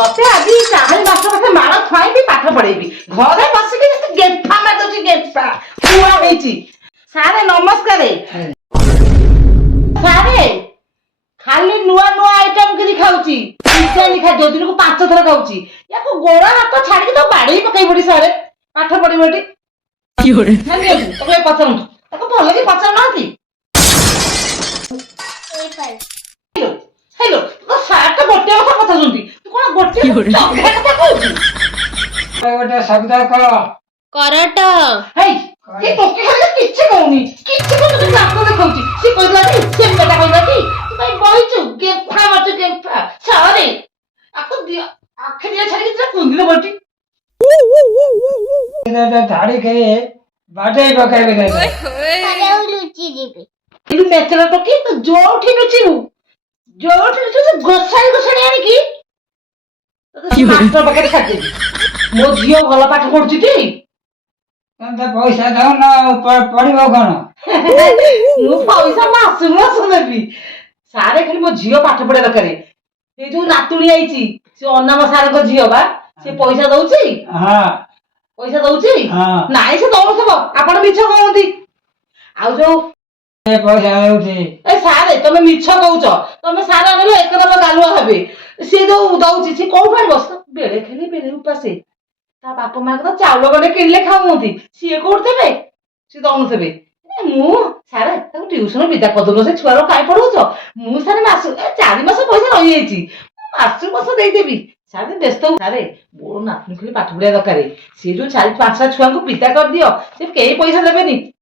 ତତେ ଆଜି ଚାହାଳି ମାସ ମାସେ ମାଳ ଖୁଆଇବି ପାଠ ପଢେଇବି ଘରେ ବସିକି ଯଦି ଗେଫା ମାରୁଛି ଗେଫା କୁଆ ହେଇଛି। ସାରେ ନମସ୍କାରେ। ସାରେ ଖାଲି ନୂଆ ନୂଆ ଆଇଟମ କରି ଖାଉଛି ବିରିୟାନୀ ଖାଦ୍ୟ ଦିନକୁ 5 ଥର ଖାଉଛି ୟାକୁ ଗୋଡ ହାତ ଛାଡିକି ତ ବାଡେଇ ପକେଇ ପଡି ସାରେ ପାଠ ପଢିବ ଏଠି ତମେ ପଚାରନ୍ତୁ ତାକୁ ଭଲ କି ପଚାରୁନାହାନ୍ତି। ହେଲୋ ତୋ ସାର୍ ତ ଗୋଟିଏ କଥା ପଚାରୁଛନ୍ତି ତୁ କଣ ଗୋଟିଏ କଥା କହୁଛୁ? ଗୋଟେ ଶବ୍ଦ କର। କରଟ ହେଇ ଏ ଟୋକି ଖାଲି କିଛି କହୁନି କିଛି କହୁନି ନାକ ଦେଖାଉଛି ସେ କହିଲା କି ସେ କଥା କହିଲା କି ତୁ କାଇଁ ବଇଛୁ ଗେଫା ମାରୁଛୁ ଗେଫା ସରି ଆକୁ ଦିଅ ଆଖି ଦିଅ ଛାଡିକି ତୁ କୁନ୍ଦିଲ ବଟି ଧାଡି ଖେଳି ବାଟେଇ ପକେଇବି ଲୁଚି ଯିବି। ଏଠୁ ମେଚର ଟୋକି ତୁ ଯୋଉଠି ଲୁଚିବୁ ଗୋସାଇ ଗୋସାଇ ଆଣିକି ମାଷ୍ଟର ପାଖରେ ଛାଡିଦେବି। ମୋ ଝିଅ ଭଲ ପାଠ ପଢୁଛି ଟି ପଇସା ଦଉନ ପଢିବ କଣ? ମୁଁ ପଇସା ମାସକୁ ଦେବି। ସାରେ ଖାଲି ମୋ ଝିଅ ପାଠ ପଢିବା ଦରକାର। ଏଇ ଯୋଉ ନାତୁଣୀ ଆଇଛି ସେ ଅନାମ ସାରଙ୍କ ଝିଅ ବା ସେ ପଇସା ଦଉଛି ପଇସା ଦଉଛି ନାଇଁ ସେ ଦଉଥିବ ଆପଣ ମିଛ କହନ୍ତି। ଆଉ ଯୋଉ ପଇସା ଦଉଛି ଏ ସାରେ ତମେ ମିଛ କହୁଛ ତମେ ସାର ଆଣିଲେ ଏକଦମ ଗାଲୁଆ ହେବେ। ସିଏ ଯୋଉ ଦଉଛି ସିଏ କୋଉଠୁ ଆଣିବ ବେଳେ ଖେଳି ବେଳେ ଉପାସେ ତା ବାପା ମା ତ ଚାଉଳ ଗଣ୍ଡେ କିଣିଲେ ଖାଉଛନ୍ତି ସିଏ କୋଉଠି ଦେବେ ସିଏ ଦଉନଥିବେ। ମୁଁ ସାରେ ତାକୁ ଟ୍ୟୁସନ ବିଦା କରିଦଉନ ସେ ଛୁଆର କାଇଁ ପଢଉଛ ମୁଁ ସାରେ ମାସ 4 ମାସ ପଇସା ରହିଯାଇଛି ମାସକୁ ମାସ ଦେଇଦେବି। ସାରେ ବ୍ୟସ୍ତ ସାରେ ମୋର ନାତୁଣୀ ଖାଲି ପାଠ ପଢିବା ଦରକାର। ସିଏ ଯୋଉ 4-5ଟା ଛୁଆଙ୍କୁ ବିଦା କରିଦିଅ ସେ କେହି ପଇସା ଦେବେନି